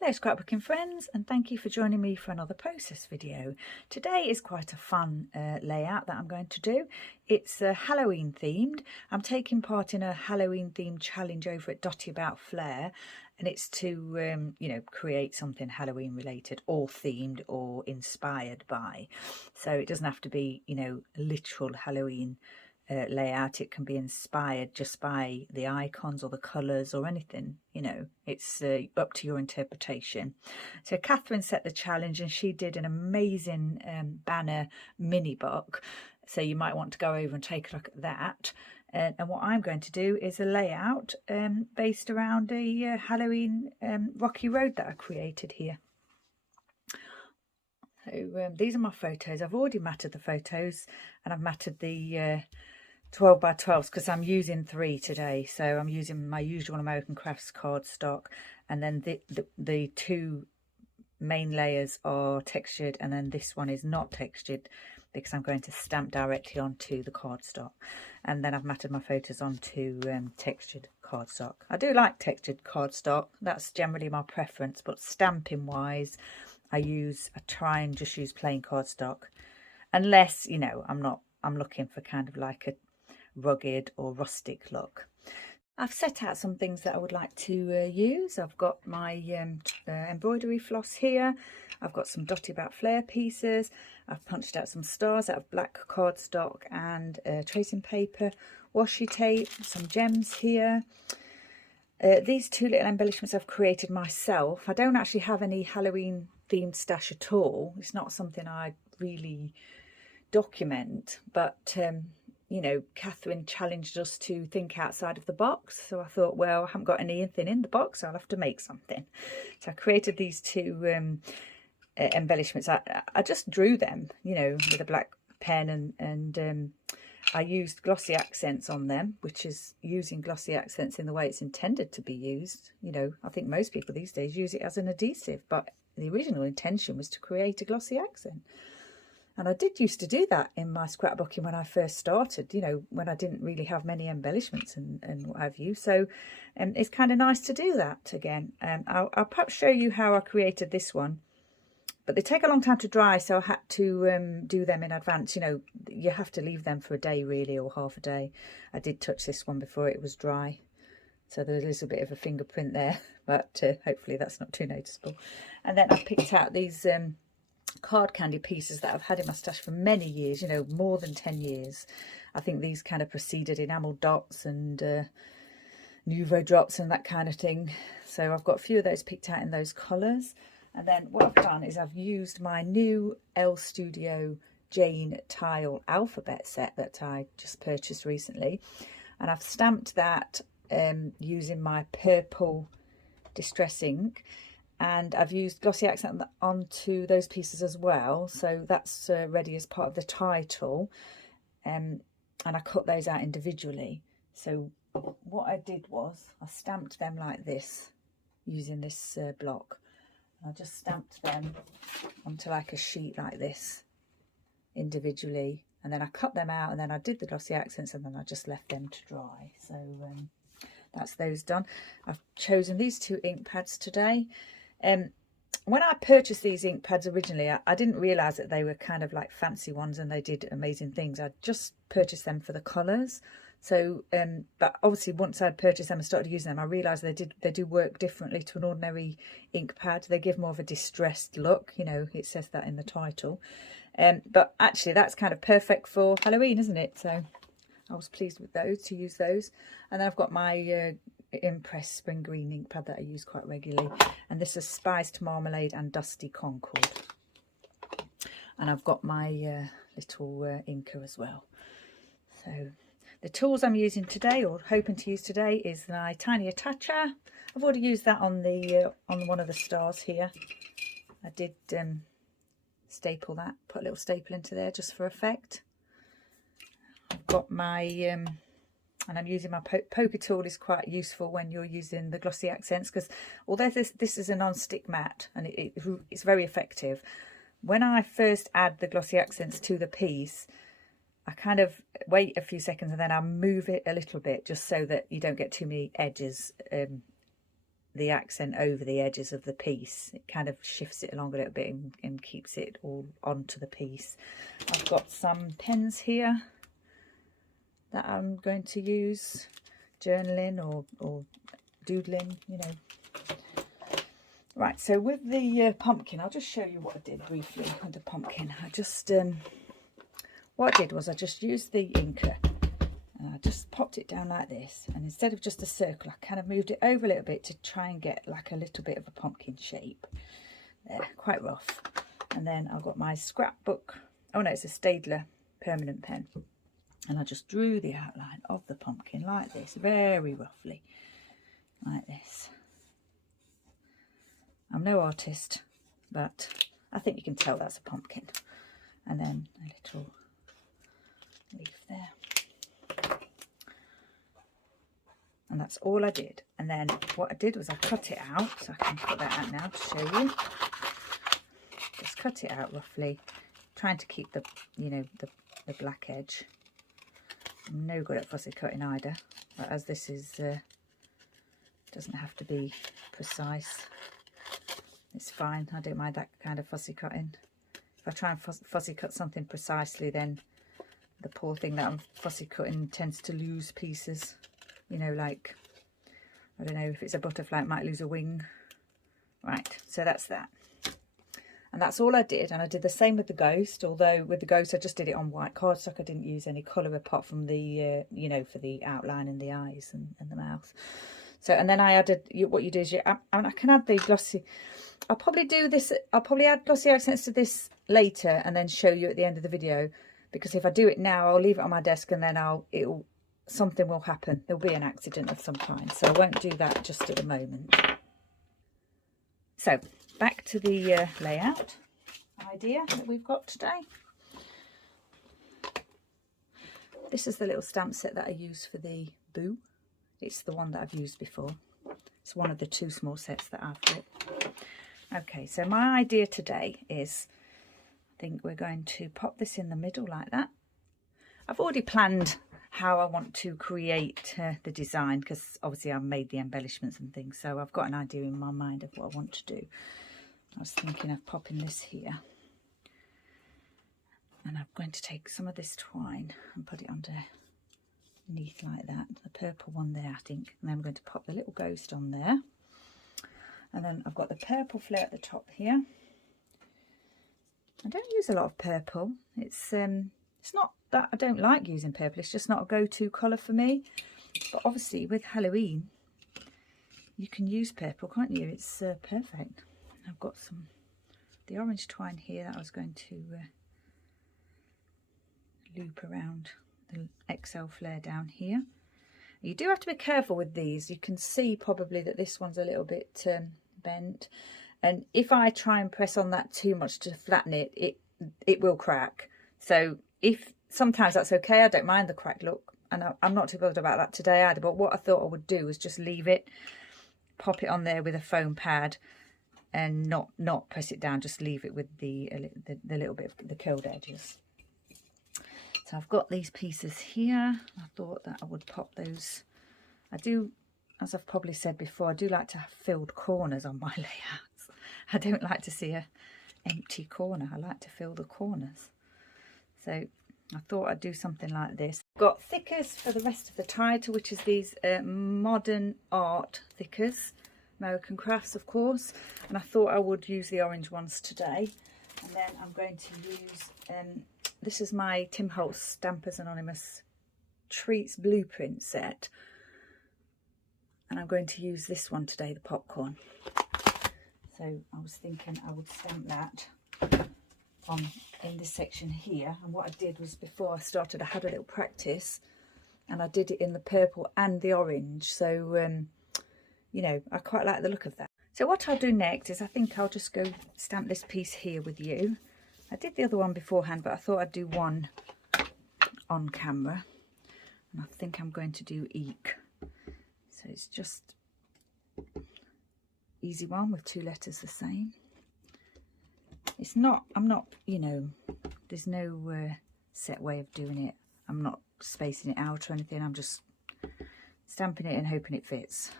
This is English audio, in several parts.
Hello scrapbooking friends, and thank you for joining me for another process video. Today is quite a fun layout that I'm going to do. It's Halloween themed. I'm taking part in a Halloween themed challenge over at Dotty about Flair, and it's to create something Halloween related or themed or inspired by. So it doesn't have to be literal Halloween layout. It can be inspired just by the icons or the colours or anything, it's up to your interpretation. So Catherine set the challenge and she did an amazing banner mini book, so you might want to go over and take a look at that. And what I'm going to do is a layout based around a Halloween rocky road that I created here. So these are my photos. I've already matted the photos and I've matted the 12 by 12s because I'm using 3 today. So I'm using my usual American Crafts cardstock, and then the 2 main layers are textured, and then this one is not textured because I'm going to stamp directly onto the cardstock. And then I've matted my photos onto textured cardstock. I do like textured cardstock, that's generally my preference, but stamping wise I try and just use plain cardstock, unless I'm looking for kind of like a rugged or rustic look. I've set out some things that I would like to use. I've got my embroidery floss here. I've got some Dotty about Flair pieces. I've punched out some stars out of black cardstock and tracing paper, washi tape, some gems here. These 2 little embellishments I've created myself. I don't actually have any Halloween themed stash at all. It's not something I really document, but Catherine challenged us to think outside of the box. So I thought, well, I haven't got anything in the box, so I'll have to make something. So I created these 2 embellishments. I just drew them, with a black pen, and I used glossy accents on them, which is using glossy accents in the way it's intended to be used. I think most people these days use it as an adhesive, but the original intention was to create a glossy accent. And I did used to do that in my scrapbooking when I first started, when I didn't really have many embellishments and what have you. So it's kind of nice to do that again. I'll perhaps show you how I created this one. But they take a long time to dry, so I had to do them in advance. You have to leave them for a day really, or half a day. I did touch this one before it was dry, so there's a little bit of a fingerprint there, but hopefully that's not too noticeable. And then I picked out these card candy pieces that I've had in my stash for many years, more than 10 years. I think these kind of preceded enamel dots and Nouveau drops and that kind of thing. So I've got a few of those picked out in those colours. And then what I've done is I've used my new L Studio Jane Tile alphabet set that I just purchased recently, and I've stamped that using my purple distress ink. And I've used glossy accent onto those pieces as well, so that's ready as part of the title. And I cut those out individually. So what I did was I stamped them like this using this block. I just stamped them onto like a sheet like this individually, and then I cut them out, and then I did the glossy accents, and then I just left them to dry. So that's those done. I've chosen these 2 ink pads today. When I purchased these ink pads originally, I didn't realise that they were kind of like fancy ones and they did amazing things. I just purchased them for the colours. So, but obviously once I'd purchased them and started using them, I realised they do work differently to an ordinary ink pad. They give more of a distressed look, it says that in the title. But actually that's kind of perfect for Halloween, isn't it? So I was pleased with those, to use those. And then I've got my Impress Spring Green ink pad that I use quite regularly, and this is Spiced Marmalade and Dusty Concord. And I've got my little inker as well. So the tools I'm using today, or hoping to use today, is my tiny attacher. I've already used that on one of the stars here. I did staple that, put a little staple into there just for effect. I've got my and I'm using my poker tool. Is quite useful when you're using the glossy accents, because although this is a non-stick mat and it's very effective, when I first add the glossy accents to the piece, I kind of wait a few seconds and then I move it a little bit, just so that you don't get too many edges the accent over the edges of the piece. It kind of shifts it along a little bit and keeps it all onto the piece. I've got some pens here that I'm going to use, journaling or doodling, you know. Right, so with the pumpkin, I'll just show you what I did briefly with the pumpkin. I just, what I did was I just used the inker. I just popped it down like this, and instead of just a circle, I kind of moved it over a little bit to try and get like a little bit of a pumpkin shape. There, quite rough. And then I've got my scrapbook. Oh no, it's a Staedtler permanent pen. And I just drew the outline of the pumpkin like this, very roughly, like this. I'm no artist, but I think you can tell that's a pumpkin. And then a little leaf there. And that's all I did. And then what I did was I cut it out, so I can put that out now to show you. Just cut it out roughly, trying to keep the, you know, the black edge. I'm no good at fussy cutting either, but as this is doesn't have to be precise, it's fine. I don't mind that kind of fussy cutting. If I try and fussy cut something precisely, then the poor thing that I'm fussy cutting tends to lose pieces. You know, like, I don't know, if it's a butterfly, it might lose a wing. Right, so that's that. And that's all I did. And I did the same with the ghost, although with the ghost I just did it on white cardstock. I didn't use any colour apart from the, you know, for the outline and the eyes and the mouth. So, and then I added, what you do is I can add the glossy, I'll probably do this, I'll probably add glossy accents to this later and then show you at the end of the video. Because if I do it now, I'll leave it on my desk and then something will happen. There'll be an accident of some kind. So I won't do that just at the moment. So back to the layout idea that we've got today. This is the little stamp set that I use for the boo. It's the one that I've used before. It's one of the 2 small sets that I've got. Okay, so my idea today is, I think we're going to pop this in the middle like that. I've already planned how I want to create the design, because obviously I've made the embellishments and things, so I've got an idea in my mind of what I want to do. I was thinking of popping this here, and I'm going to take some of this twine and put it underneath like that, the purple one there I think, and then I'm going to pop the little ghost on there. And then I've got the purple Flair at the top here. I don't use a lot of purple. It's not that I don't like using purple, it's just not a go-to colour for me. But obviously with Halloween, you can use purple, can't you? It's perfect. I've got the orange twine here that I was going to loop around the XL Flair down here. You do have to be careful with these. You can see probably that this one's a little bit bent. And if I try and press on that too much to flatten it, it will crack. So sometimes that's okay, I don't mind the cracked look, and I'm not too bothered about that today either. But what I thought I would do is just leave it, pop it on there with a foam pad, and not press it down. Just leave it with the little bit of the curled edges. So I've got these pieces here. I thought that I would pop those. I do, as I've probably said before, I do like to have filled corners on my layouts. I don't like to see a empty corner. I like to fill the corners. So I thought I'd do something like this. I've got thickers for the rest of the title, which is these modern art thickers, American Crafts of course, and I thought I would use the orange ones today. And then I'm going to use, this is my Tim Holtz Stampers Anonymous Treats Blueprint set, and I'm going to use this one today, the popcorn. So I was thinking I would stamp that in this section here. And what I did was, before I started, I had a little practice and I did it in the purple and the orange. So you know, I quite like the look of that. So what I'll do next is, I think I'll just go stamp this piece here with you. I did the other one beforehand, but I thought I'd do one on camera, and I think I'm going to do Eek. So it's just easy one with 2 letters the same. It's not, I'm not, you know, there's no set way of doing it. I'm not spacing it out or anything. I'm just stamping it and hoping it fits.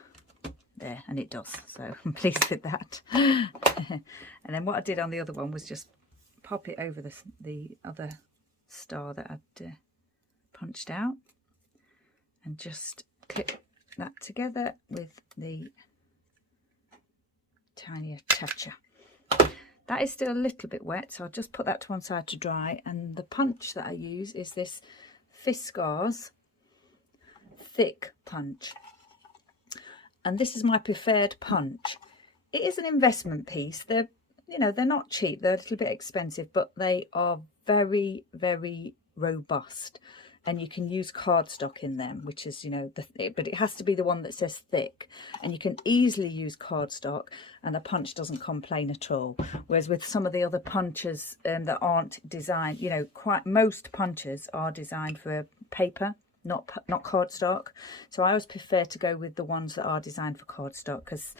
there, and it does, so I'm pleased with that. And then what I did on the other one was just pop it over the other star that I'd punched out, and just clip that together with the tiny attacher. That is still a little bit wet, so I'll just put that to one side to dry. And the punch that I use is this Fiskars thick punch, and this is my preferred punch. It is an investment piece. They're, you know, they're not cheap, they're a little bit expensive, but they are very, very robust, and you can use cardstock in them, which is, you know, but it has to be the one that says thick, and you can easily use cardstock and the punch doesn't complain at all. Whereas with some of the other punches that aren't designed, you know, most punches are designed for paper, not cardstock. So I always prefer to go with the ones that are designed for cardstock, because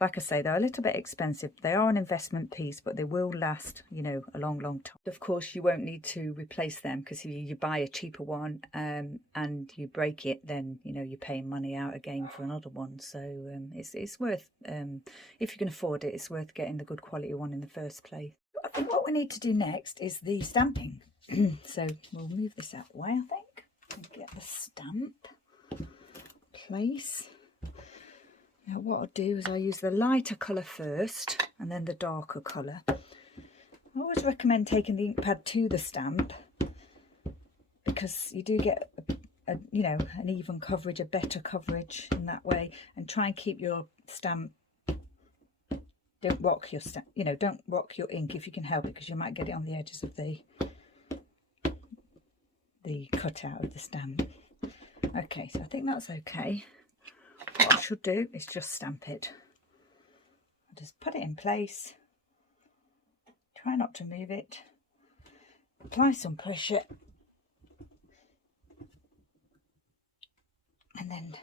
like I say, they're a little bit expensive. They are an investment piece, but they will last, you know, a long, long time. Of course, you won't need to replace them, because if you buy a cheaper one and you break it, then, you know, you're paying money out again for another one. So it's worth, if you can afford it, it's worth getting the good quality one in the first place. I think what we need to do next is the stamping. So we'll move this out of the way, I think, and get the stamp place. Now what I'll do is I'll use the lighter colour first and then the darker colour. I always recommend taking the ink pad to the stamp, because you do get you know, an even coverage, a better coverage in that way, and try and keep your stamp, don't rock your stamp, you know, don't rock your ink if you can help it, because you might get it on the edges of the cutout of the stamp. Okay, so I think that's okay. What I should do is just stamp it. I'll just put it in place, try not to move it, apply some pressure, and then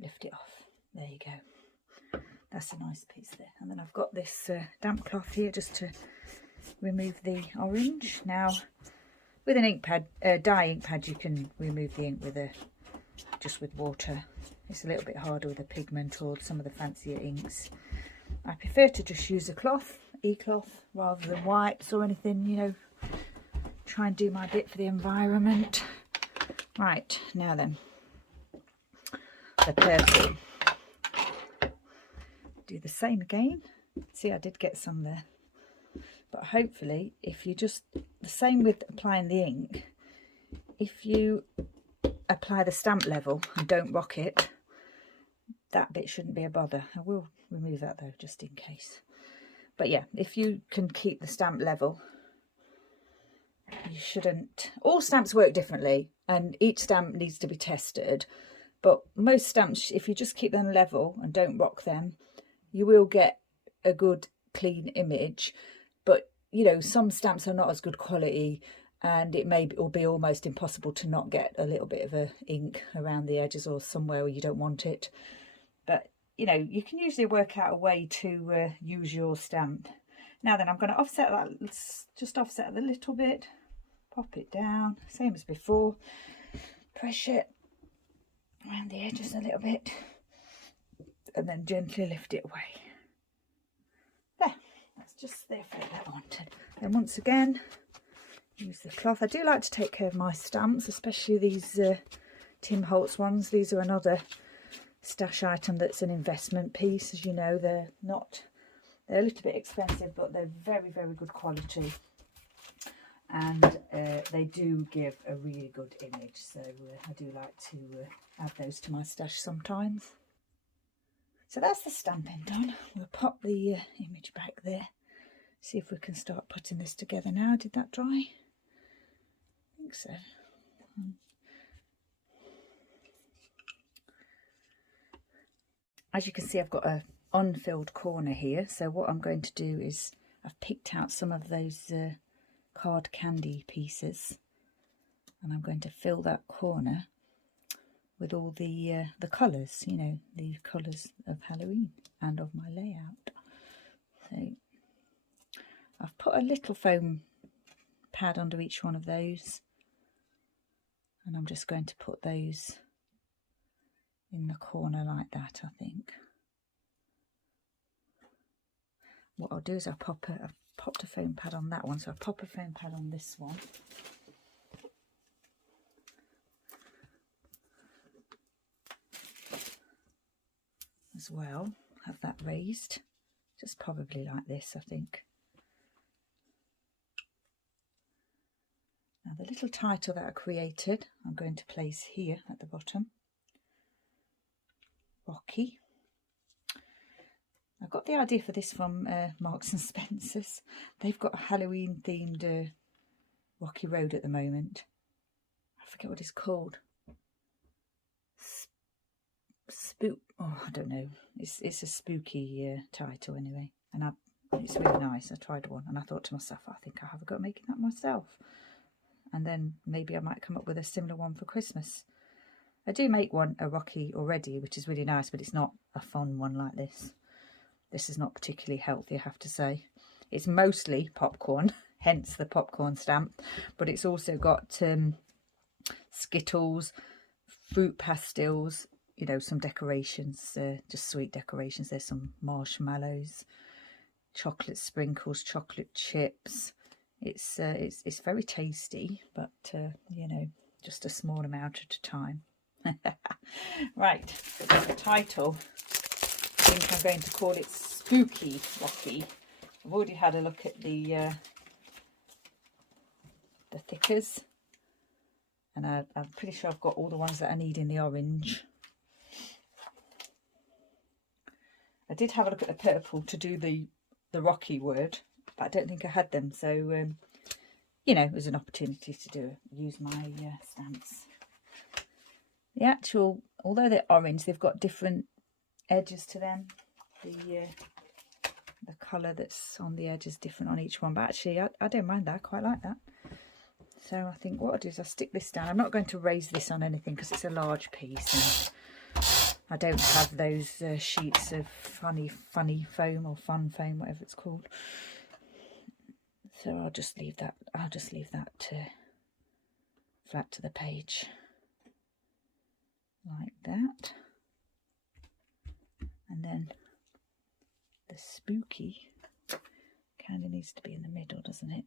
lift it off. There you go. That's a nice piece there. And then I've got this damp cloth here just to remove the orange. Now with an ink pad, dye ink pad, you can remove the ink with just with water. It's a little bit harder with a pigment or some of the fancier inks. I prefer to just use a cloth, e-cloth, rather than wipes or anything, you know. Try and do my bit for the environment. Right, now then, the purple. Do the same again. See, I did get some there. But hopefully, if you just, the same with applying the ink, if you apply the stamp level and don't rock it, that bit shouldn't be a bother. I will remove that though, just in case. But yeah, if you can keep the stamp level, you shouldn't. All stamps work differently, and each stamp needs to be tested. But most stamps, if you just keep them level and don't rock them, you will get a good clean image. But you know, some stamps are not as good quality, and it may be, or be almost impossible to not get a little bit of a ink around the edges or somewhere where you don't want it. But you know, you can usually work out a way to use your stamp. Now then, I'm going to offset that. Let's just offset it a little bit, pop it down, same as before, press it around the edges a little bit, and then gently lift it away. There, that's just the effect that I wanted. Then once again, use the cloth. I do like to take care of my stamps, especially these Tim Holtz ones. These are another stash item that's an investment piece. As you know, they're a little bit expensive, but they're very, very good quality, and they do give a really good image. So I do like to add those to my stash sometimes. So that's the stamping done. We'll pop the image back there. See if we can start putting this together now. Did that dry? I think so. As you can see, I've got a unfilled corner here. So what I'm going to do is I've picked out some of those card candy pieces, and I'm going to fill that corner with all the colours, you know, the colours of Halloween and of my layout. So I've put a little foam pad under each one of those, and I'm just going to put those in the corner like that, I think. what I'll do is I've popped a foam pad on that one, so I'll pop a foam pad on this one. As well, have that raised, just probably like this, I think. Now the little title that I created, I'm going to place here at the bottom. Rocky. I got the idea for this from Marks and Spencer's. They've got a Halloween themed Rocky Road at the moment. I forget what it's called. I don't know. It's a spooky title anyway, and it's really nice. I tried one and I thought to myself, I think I have a go at making that myself, and then maybe I might come up with a similar one for Christmas. I do make a Rocky already, which is really nice, but it's not a fun one like this. This is not particularly healthy, I have to say. It's mostly popcorn, hence the popcorn stamp, but it's also got Skittles, fruit pastels, you know, some decorations, just sweet decorations. There's some marshmallows, chocolate sprinkles, chocolate chips. It's very tasty, but you know, just a small amount at a time. Right, the title, I think I'm going to call it Spooky Rocky. I've already had a look at the thickers, and I'm pretty sure I've got all the ones that I need in the orange. I did have a look at the purple to do the Rocky word, but I don't think I had them, so you know, it was an opportunity to use my stamps. The actual, although they're orange, they've got different edges to them. The colour that's on the edge is different on each one, but actually I don't mind that. I quite like that. So I think what I'll do is I'll stick this down. I'm not going to raise this on anything because it's a large piece, and I don't have those sheets of funny foam or fun foam, whatever it's called. So I'll just leave that. I'll just leave that flat to the page, like that. And then the spooky kind of needs to be in the middle, doesn't it?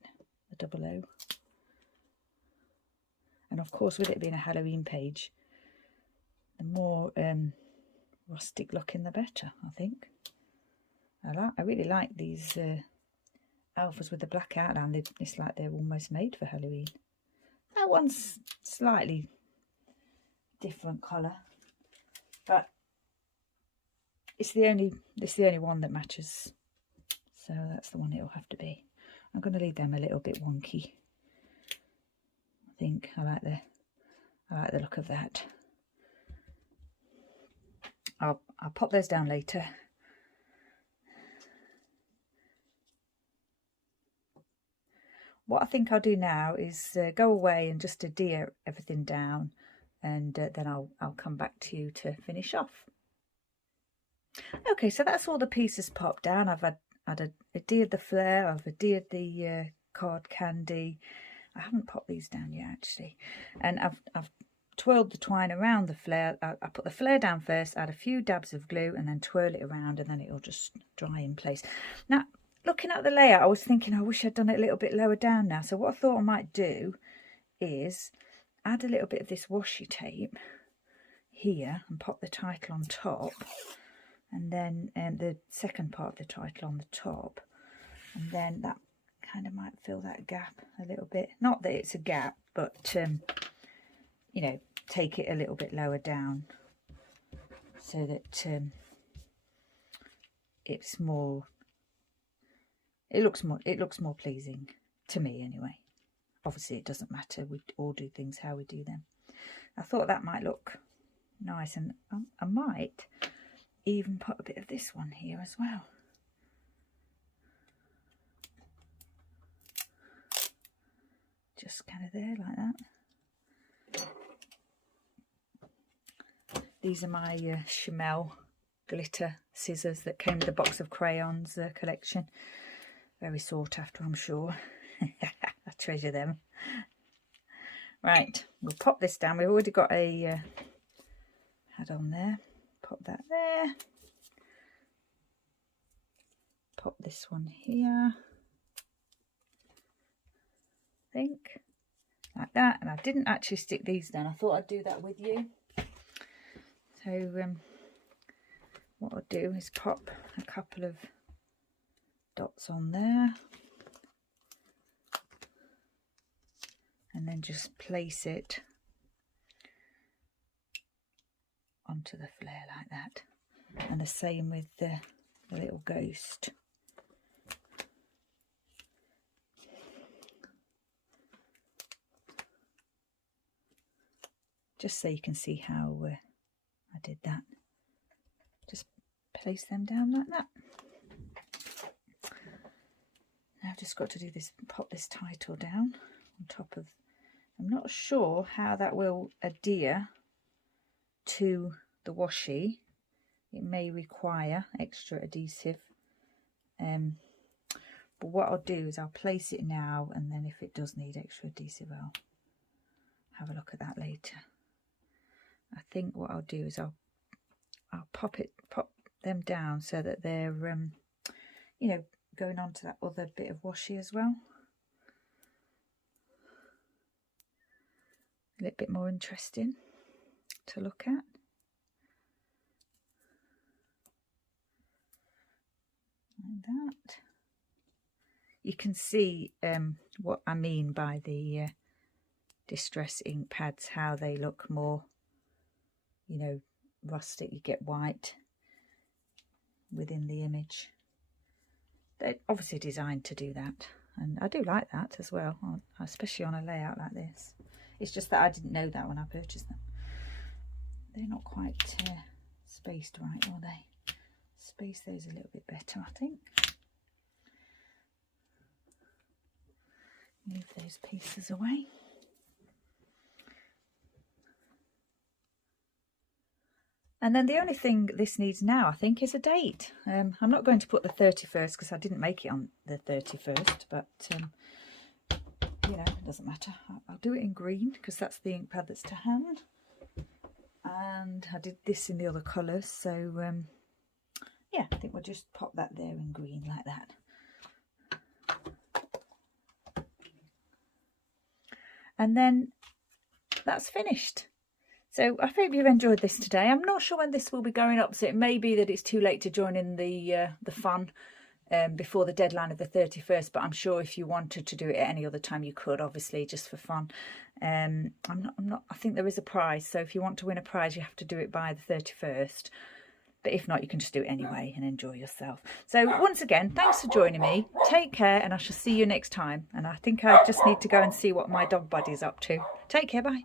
The double O. And of course, with it being a Halloween page, the more rustic looking, the better, I think. I really like these alphas with the black outline. It's like they're almost made for Halloween. That one's slightly different colour, but it's the only one that matches, so that's the one it'll have to be. I'm going to leave them a little bit wonky. I think I like the look of that. I'll pop those down later. What I think I'll do now is go away and just adhere everything down, and then I'll come back to you to finish off. Okay, so that's all the pieces popped down. I've adhered the Flair, I've adhered the card candy. I haven't popped these down yet actually, and I've twirled the twine around the Flair. I put the Flair down first, add a few dabs of glue, and then twirl it around, and then it'll just dry in place. Now, looking at the layout, I was thinking I wish I'd done it a little bit lower down now. So what I thought I might do is add a little bit of this washi tape here and pop the title on top, and then the second part of the title on the top, and then that kind of might fill that gap a little bit. Not that it's a gap, but you know, take it a little bit lower down so that it's more. It looks more pleasing to me anyway. Obviously it doesn't matter, we all do things how we do them. I thought that might look nice, and I might even put a bit of this one here as well. Just kind of there like that. These are my Chamel glitter scissors that came with a box of crayons collection. Very sought after, I'm sure. I treasure them. Right, we'll pop this down. We've already got a head on there. Pop that there. pop this one here, I think, like that. And I didn't actually stick these down. I thought I'd do that with you. So what I'll do is pop a couple of dots on there, and then just place it onto the flare like that. And the same with the little ghost. Just so you can see how I did that. Just place them down like that. Now I've just got to do this, pop this title down on top of. I'm not sure how that will adhere to the washi. It may require extra adhesive, but what I'll do is I'll place it now, and then if it does need extra adhesive, I'll have a look at that later. I think what I'll do is I'll pop them down so that they're you know, going on to that other bit of washi as well. A little bit more interesting to look at. Like that. You can see what I mean by the distress ink pads, how they look more, you know, rustic. You get white within the image. They're obviously designed to do that, and I do like that as well, especially on a layout like this. It's just that I didn't know that when I purchased them. They're not quite spaced right, are they? Space those a little bit better, I think. Move those pieces away. And then the only thing this needs now, I think, is a date. I'm not going to put the 31st because I didn't make it on the 31st, but you know, it doesn't matter. I'll do it in green because that's the ink pad that's to hand. And I did this in the other colours, so yeah, I think we'll just pop that there in green like that. And then that's finished. So I hope you've enjoyed this today. I'm not sure when this will be going up, so it may be that it's too late to join in the fun before the deadline of the 31st, but I'm sure if you wanted to do it at any other time you could, obviously, just for fun. I think there is a prize, so if you want to win a prize you have to do it by the 31st. But if not, you can just do it anyway and enjoy yourself. So once again, thanks for joining me. Take care, and I shall see you next time. And I think I just need to go and see what my dog buddy's up to. Take care, bye.